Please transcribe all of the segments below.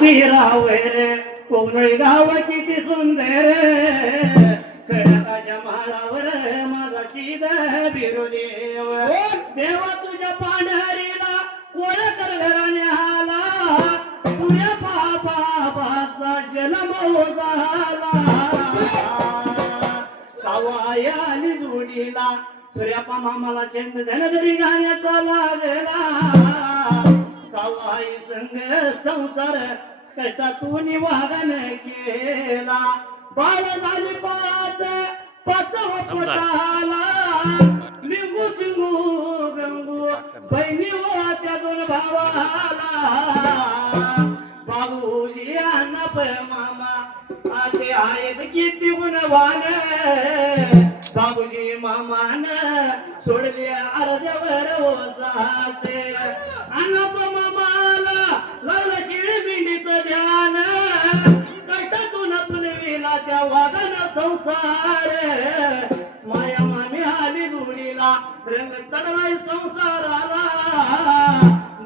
तीरावर कोमळी गाव किती सुंदर खडकाच्या माळावर माझा शिद बिरुदेव देवा तुझ्या पांढरीला कोळकर घराण्याला तुझ्या बाबाचा जन्म झाला सवायाली जोडीला सूर्यापा मामाला चंद धनधरी गाण्याचा लागला सवाई संग संसार कष्टातून वागण केला बाळ झाली पाच पताला लिंबू चिंगू गंगू बहिणी त्या दोन भावाला बाबूजी अण्णा मामा असे आहेत किती गुणवान बाबूजी मामान सोडले अर्ध्यावर जाते अण्णाप मामाला लावलं शिळबिंडीचं ध्यान कष्टातून फुलविला त्या वागाना संसार माया मामी आली जोडीला रंग चढवाय संसाराला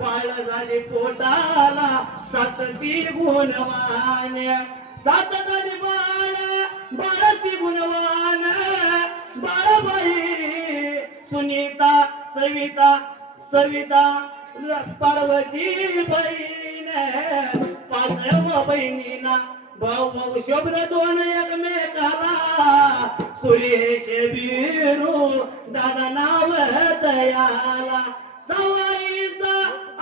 बाळ झाली पोटाला सात ती गुणवान सात झाली बाळ ती गुणवान बाळाबाई सुनीता सविता पार्वती बहीण पाच बहिणीला भाऊ शब्द दोन एकमेकाला सुरेश बिरू दादा नाव दयाला सवाईचा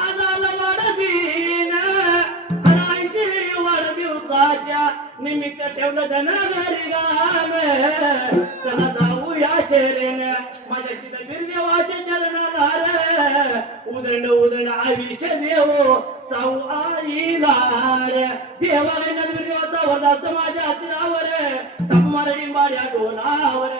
आजाला वाढदीन 80 वाढदिवसाच्या निमित्त ठेवलं धनगरी गाण चला जाऊ या शहरेन माझ्या शिद बिरदेवाच्या चरणाधार उदंड आयुष्य देव साऊ आईला देवाने बिरदेवाचा वरदास्त माझ्या हातीरावर तप मारली माझ्या डोलावर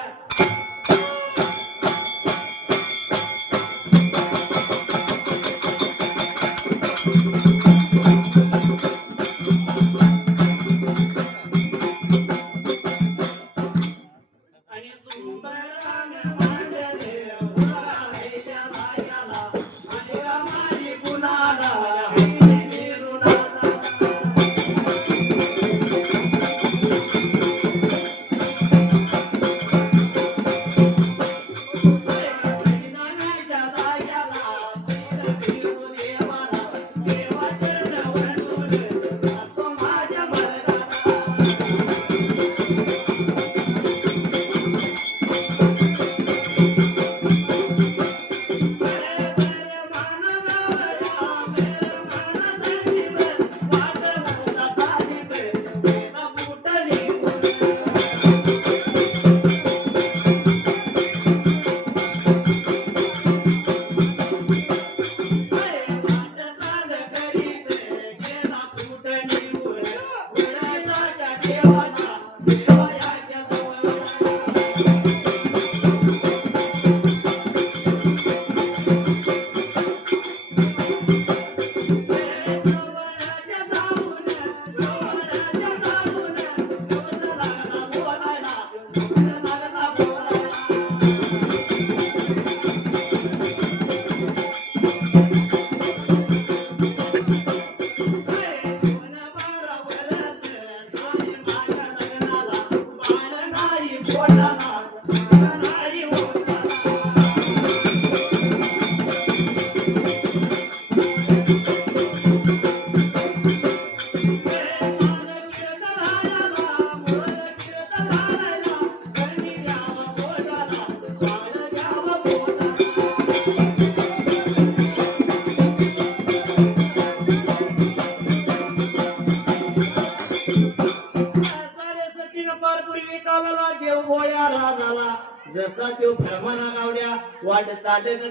जसा तो भ्रमणा गावड्या वाट चालत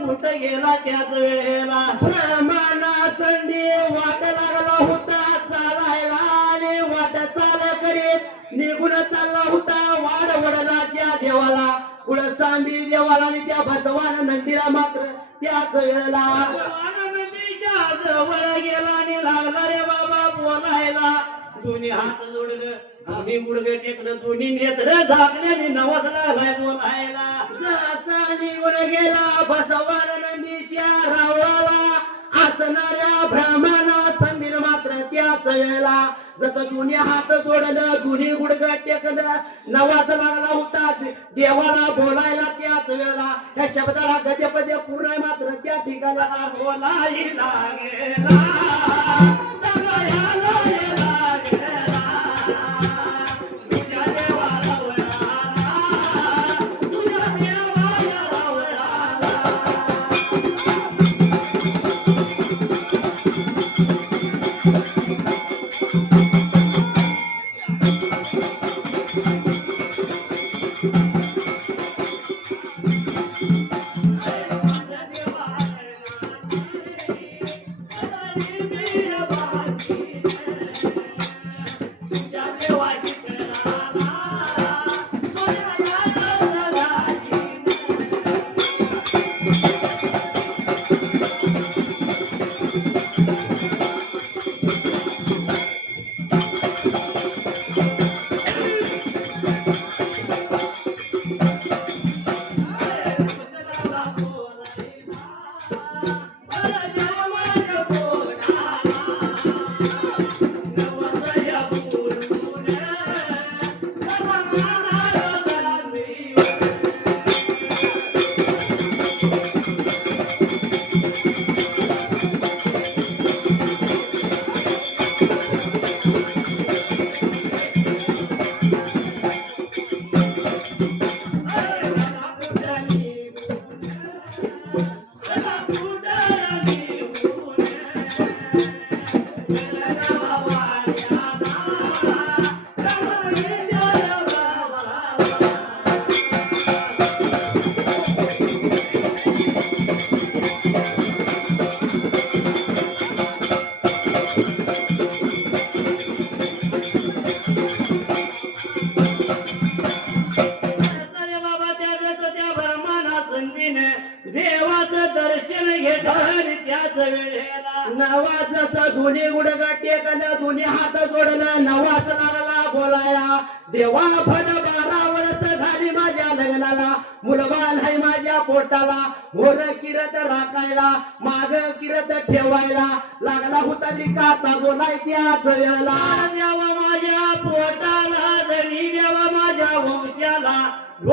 कुठं गेला त्याच वेळेला भ्रमणा संधी वाट लागला होता चालायला आणि वाट चाल करीत निघून चालला होता वाडवडनाच्या देवाला कुळसांबी देवाला आणि त्या भगवान नंदीला मात्र त्याच वेळेला नंदीच्या जवळ गेला आणि लागला रे बाबा बोलायला दोन्ही हात जोडलं दोन्ही गुडघे टेकलं दोन्ही नेत्र झाकल्याने नवस लागलाय बोलायला जसा निघून गेला भगवान नंदीच्या रावळाला असणाऱ्या ब्राह्मणा संधीर मात्र त्याच वेळेला जसं दोन्ही हात जोडलं दोन्ही गुडघं टेकलं नवाचा लागला होता देवाला बोलायला त्याच वेळेला त्या शब्दाला गद्यपद्य पूर्ण आहे मात्र त्या ठिकाणाला बोलायला गेला सगळ्याला गेला तुझ्या देवाला वळाला तुझ्या देवाला वळाला देवाचं दर्शन घेतलं त्याच वेळेला नवाचं दोन्ही गुडघा टेकलं दोन्ही हात जोडलं नवाच लागला बोलाया देवा फट 12 वर्ष झाली माझ्या लग्नाला मुलगा नाही माझ्या पोटाला मोर किरत राखायला माग किरत ठेवायला लागला होता विकाता बोलाय त्याच वेळेला देवा माझ्या पोटाला धनी देवा माझ्या वंशाला 12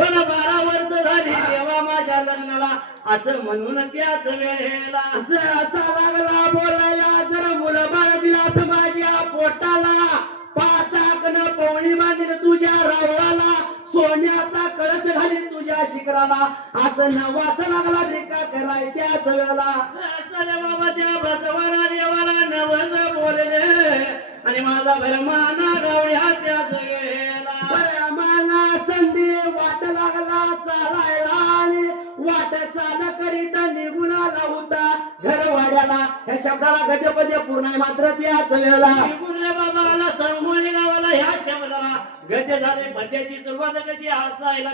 वर्ष झाली देवा माझ्या लग्नाला असं म्हणून त्याच वेळेला असा लागला बोलायला जर मुलबाळ दिला माझ्या पोटाला 5 आकन पवळी बांधील तुझ्या रावळाला सोन्याचा कळस घालील तुझ्या शिखराला असं नवाचा लागला रेखा कराय त्याच वेळेला चल बाबा त्या भगवाना देवाला नवस बोलले आणि माझा भरमाना गावड्या त्याच वेळेला भरमाना संधी वाट लागला चालायला आणि वाट चाल करीत निघून आला होता घर वाड्याला ह्या शब्दाला गद्यपद्य पूर्ण आहे मात्र त्याच वेळेला निघून रे बाबाला संगोळी गावाला ह्या शब्दाला गद्य झाले पद्याची सुरुवात कशी हसायला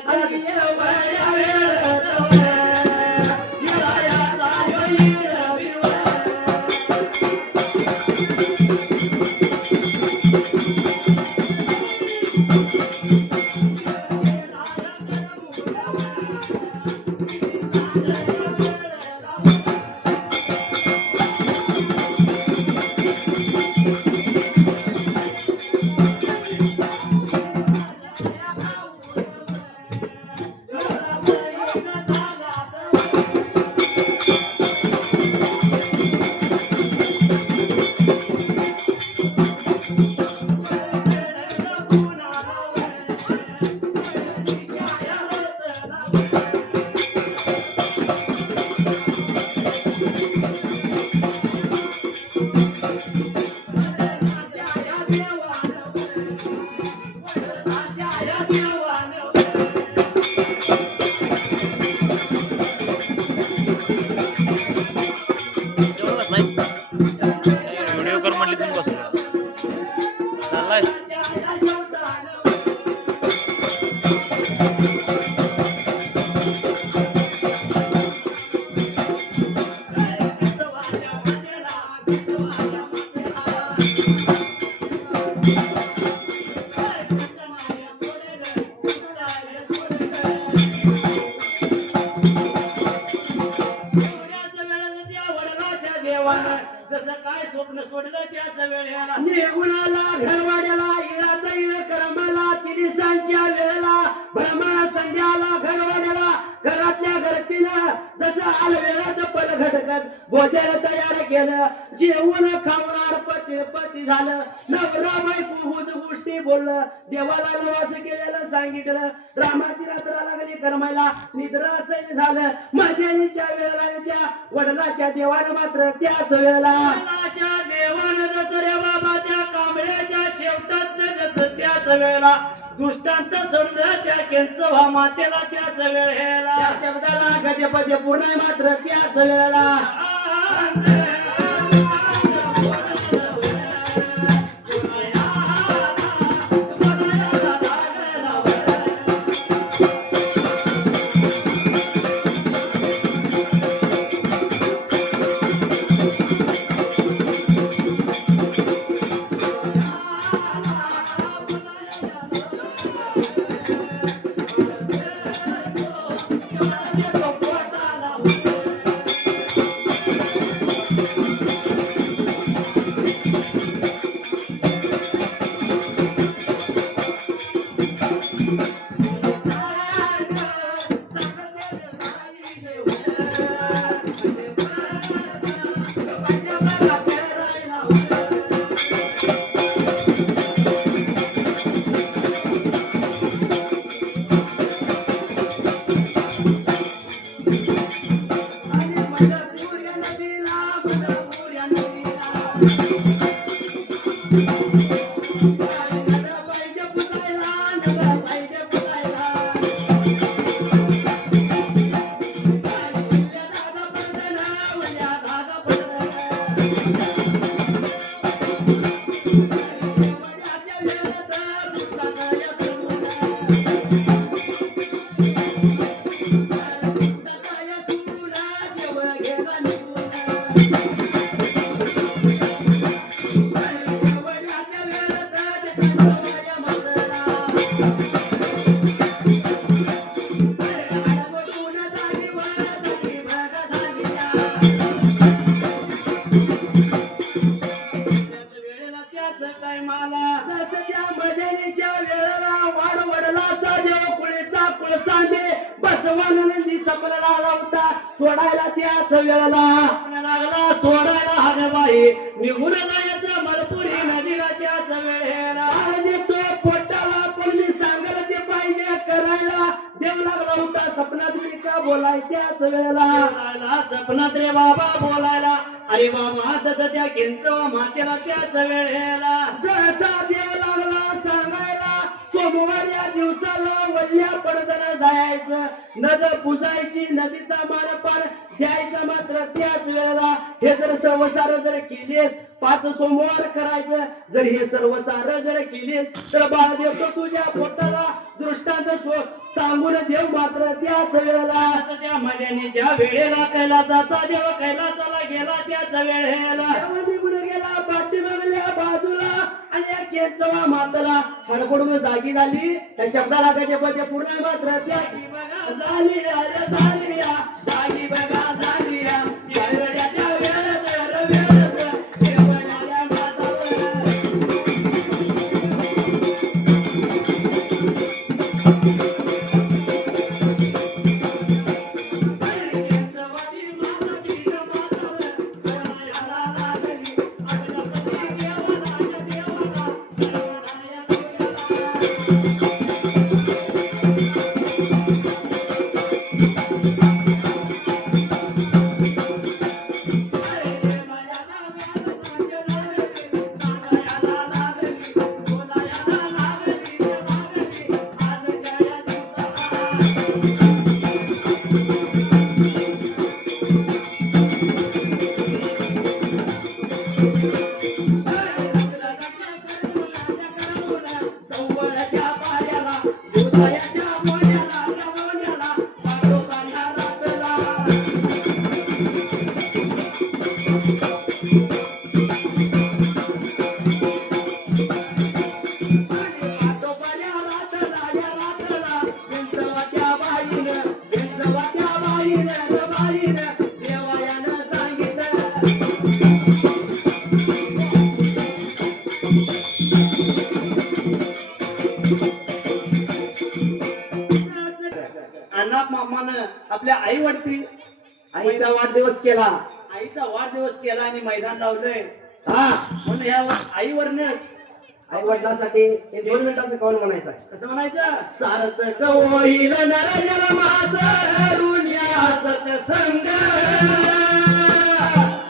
व्हिडिओ कर म्हटली तुम्ही बसला चाललाय जसं काय स्वप्न सोडलं त्याच वेळेला वेळेला निगुणाला घरवाड्याला इळाचा इळ कर्माला तिरिसांच्या वेळेला ब्रह्मणा संध्याला घरवाड्याला घरातल्या घरतीनं जसं आल वेळात पल घटकत भोजन तयार केलं जेवण खावणार पती झालं नवरा बायको हुज गोष्टी बोललं देवाला नवास केलेलं सांगितलं रामाची रात्र लागली कर्माला निद्रा सैन झालं मध्यानीच्या वेळेला त्या वडिलाच्या देवानं मात्र त्याच वेळेला देवानं जसं रे बाबा त्या कांबळ्याच्या शेवटात जसं त्याच वेळेला दृष्टांत समजा त्या केंचवा मातेला त्याच वेळेला त्या शब्दाला गजपद्य पूर्ण आहे मात्र त्याच वेळेला सोडायला त्याच वेळेला लागला सोडायला हगबाई निघून जायचं मलपुरी नदीला त्याच वेळेला तो पोटाला पण मी सांगायला ते पाहिजे करायला देव लागला होता सपनात मी का बोलाय त्याच वेळेला सपनात रे बाबा बोलायला अरे बाबा तसं त्या केंचवा मातेला त्याच वेळेला जसा देव लागला सांगायला सोमवार या दिवसाला वल्ल्या पडताना जायचं नद पुजायची नदीचा मानपान द्यायचा मात्र त्याच वेळेला हे जर सर्वसार जर केलीस 5 सोमवार करायचं जर हे सर्वसार जर केलीस तर बाळ देतो तुझ्या पोटाला दृष्टांत सांगून देव मात्र त्याच वेळेला त्या मर्यादेच्या वेळेला कैलासाचा देव कैलासाला गेला त्याच वेळेला निघून गेला पाठीमागल्या बाजूला आणि या केंचवा माताला हडपडून जागी झाली त्या शब्दाला गजपद्य पूर्ण मात्र जागी बघा झाली झाली जागी बघा झाली आपल्या आई वरती आईचा वाढदिवस केला. आईचा वाढदिवस केला आणि मैदान लावलंय हा, म्हणून ह्या आईवरनं आई वडिलांसाठी एक 2 मिनिटाचं कौन म्हणायचं आहे. कसं म्हणायचं सार्थक होईल नर माझं ऋण्या सत्संग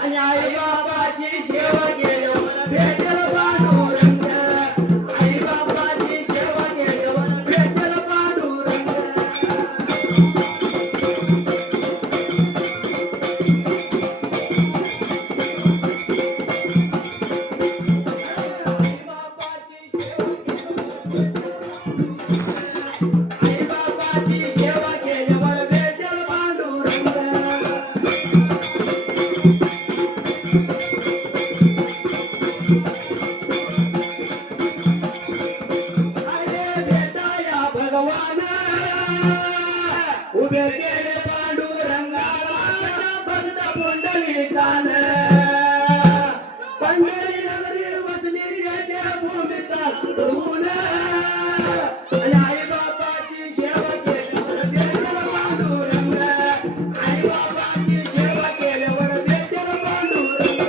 आणि आई बाबाची सेवा केल्यावर भेटेल पांडुरंग. आई बाबाची सेवा केल्यावर भेटेल पांडुरंग. आई बाबाची सेवा केल्यावर भेटेल पांडुरंग. अरे भेटाया भगवान उभे केले पांडुरंगाला भक्त पुंडलिकान. पंढरी नगरी बसली त्या भूमीचा ऋण आणि आई बाबाची सेवा केल्यावर भेटेल पांडुरंग. आई बाबाची सेवा केल्यावर भेटेल पांडुरंग.